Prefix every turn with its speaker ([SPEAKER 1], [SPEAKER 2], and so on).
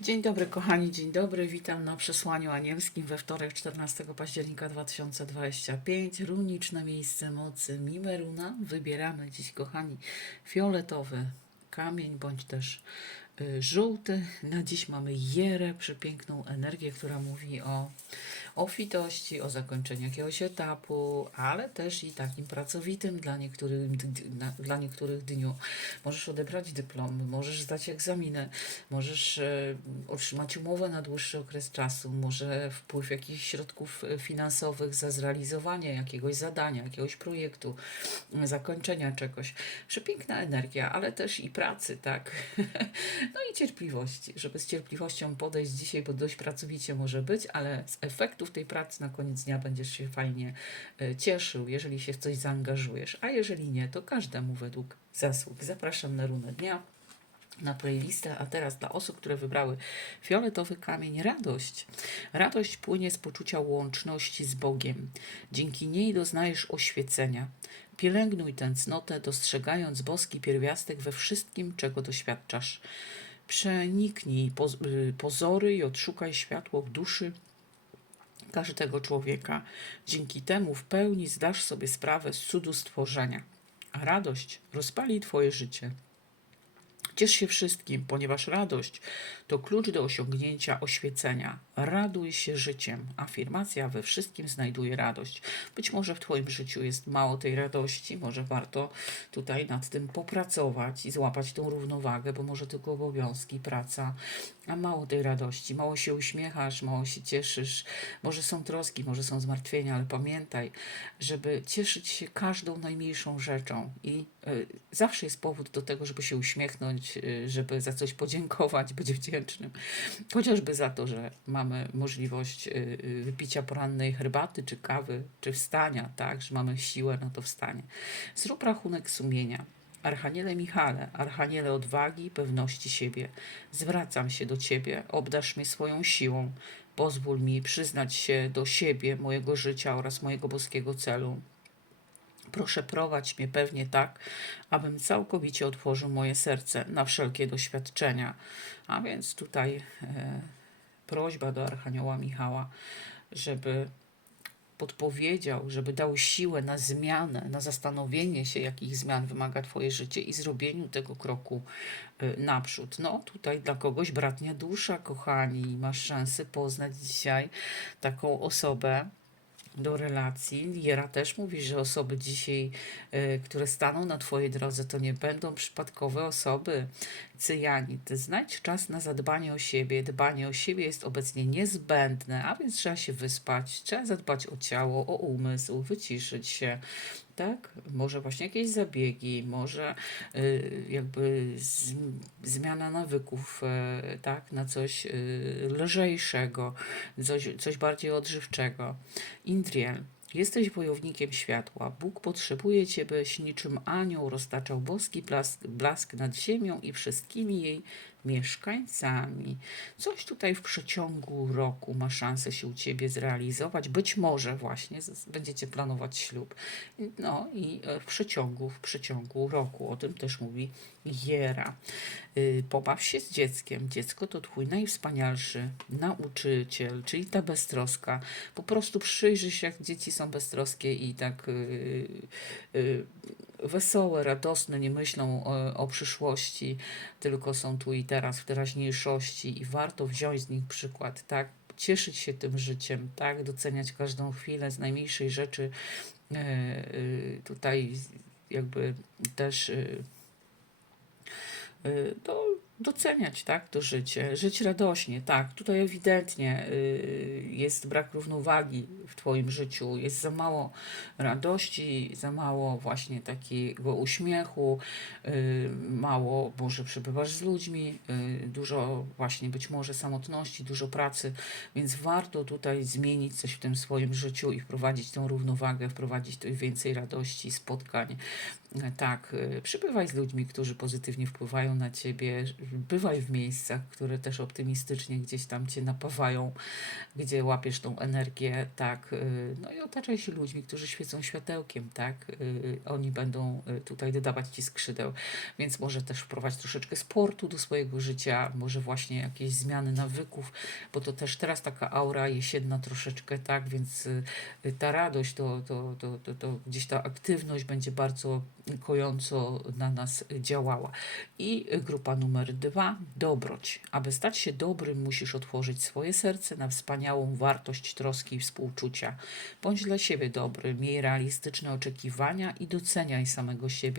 [SPEAKER 1] Dzień dobry, kochani, dzień dobry. Witam na przesłaniu anielskim we wtorek 14 października 2025. Runiczne miejsce mocy Mimeruna. Wybieramy dziś, kochani, fioletowy kamień bądź też y, żółty. Na dziś mamy jerę, przepiękną energię, która mówi o obfitości, o zakończeniu jakiegoś etapu, ale też i takim pracowitym dla niektórych, dla niektórych dniu. Możesz odebrać dyplom, możesz zdać egzaminy, możesz e, otrzymać umowę na dłuższy okres czasu, może wpływ jakichś środków e, finansowych za zrealizowanie jakiegoś zadania, jakiegoś projektu, zakończenia czegoś. Przepiękna energia, ale też i pracy, tak? No i cierpliwości, żeby z cierpliwością podejść dzisiaj, bo dość pracowicie może być, ale z efektów tej pracy na koniec dnia będziesz się fajnie e, cieszył, jeżeli się w coś zaangażujesz, a jeżeli nie, to każdemu według zasług. Zapraszam na runę dnia na playlistę, a teraz dla osób, które wybrały fioletowy kamień, radość. Radość płynie z poczucia łączności z Bogiem. Dzięki niej doznajesz oświecenia. Pielęgnuj tę cnotę, dostrzegając boski pierwiastek we wszystkim, czego doświadczasz. Przeniknij y, pozory i odszukaj światło w duszy każdego człowieka. Dzięki temu w pełni zdasz sobie sprawę z cudu stworzenia, a radość rozpali Twoje życie. Ciesz się wszystkim, ponieważ radość to klucz do osiągnięcia oświecenia. Raduj się życiem. Afirmacja we wszystkim znajduje radość. Być może w Twoim życiu jest mało tej radości, może warto tutaj nad tym popracować i złapać tą równowagę, bo może tylko obowiązki, praca, a mało tej radości. Mało się uśmiechasz, mało się cieszysz. Może są troski, może są zmartwienia, ale pamiętaj, żeby cieszyć się każdą najmniejszą rzeczą i y, zawsze jest powód do tego, żeby się uśmiechnąć, y, żeby za coś podziękować, być wdzięcznym. Chociażby za to, że mamy możliwość y, y, wypicia porannej herbaty, czy kawy, czy wstania, tak, że mamy siłę na to wstanie. Zrób rachunek sumienia. Archaniele Michale, Archaniele odwagi, pewności siebie, zwracam się do Ciebie, obdasz mnie swoją siłą, pozwól mi przyznać się do siebie, mojego życia oraz mojego boskiego celu. Proszę prowadź mnie pewnie tak, abym całkowicie otworzył moje serce na wszelkie doświadczenia. A więc tutaj e, prośba do Archanioła Michała, żeby podpowiedział, żeby dał siłę na zmianę, na zastanowienie się, jakich zmian wymaga Twoje życie i zrobieniu tego kroku y, naprzód. No, tutaj dla kogoś bratnia dusza, kochani, masz szansę poznać dzisiaj taką osobę, do relacji. Jera też mówi, że osoby dzisiaj, y, które staną na Twojej drodze, to nie będą przypadkowe osoby. Cyjanit, znajdź czas na zadbanie o siebie. Dbanie o siebie jest obecnie niezbędne, a więc trzeba się wyspać, trzeba zadbać o ciało, o umysł, wyciszyć się. Tak? Może właśnie jakieś zabiegi, może y, jakby z, zmiana nawyków, y, tak? Na coś y, lżejszego, coś, coś bardziej odżywczego. Indriel, jesteś wojownikiem światła. Bóg potrzebuje cię, byś niczym anioł roztaczał boski blask, blask nad ziemią i wszystkimi jej mieszkańcami. Coś tutaj w przeciągu roku ma szansę się u ciebie zrealizować. Być może właśnie będziecie planować ślub. No i e, w przeciągu, w przeciągu roku. O tym też mówi Jera. Y, Pobaw się z dzieckiem. Dziecko to twój najwspanialszy nauczyciel, czyli ta beztroska. Po prostu przyjrzyj się, jak dzieci są beztroskie i tak y, y, wesołe, radosne, nie myślą o, o przyszłości, tylko są tu i teraz, w teraźniejszości i warto wziąć z nich przykład, tak? Cieszyć się tym życiem, tak? Doceniać każdą chwilę z najmniejszej rzeczy. E, e, tutaj jakby też e, do, doceniać tak, to życie, żyć radośnie. Tak, tutaj ewidentnie jest brak równowagi w Twoim życiu, jest za mało radości, za mało właśnie takiego uśmiechu, y, mało może przebywasz z ludźmi, y, dużo właśnie być może samotności, dużo pracy, więc warto tutaj zmienić coś w tym swoim życiu i wprowadzić tą równowagę, wprowadzić tu więcej radości, spotkań, Tak, y, przybywaj z ludźmi, którzy pozytywnie wpływają na ciebie, bywaj w miejscach, które też optymistycznie gdzieś tam cię napawają, gdzie łapiesz tą energię, tak, y, no i otaczaj się ludźmi, którzy świecą światełkiem, tak, y, oni będą y, tutaj dodawać ci skrzydeł, więc może też wprowadź troszeczkę sportu do swojego życia, może właśnie jakieś zmiany nawyków, bo to też teraz taka aura jesienna troszeczkę, tak, więc y, y, ta radość, to, to, to, to, to gdzieś ta aktywność będzie bardzo kojąco na nas działała. I grupa numer dwa, dobroć. Aby stać się dobrym, musisz otworzyć swoje serce na wspaniałą wartość troski i współczucia. Bądź dla siebie dobry, miej realistyczne oczekiwania i doceniaj samego siebie.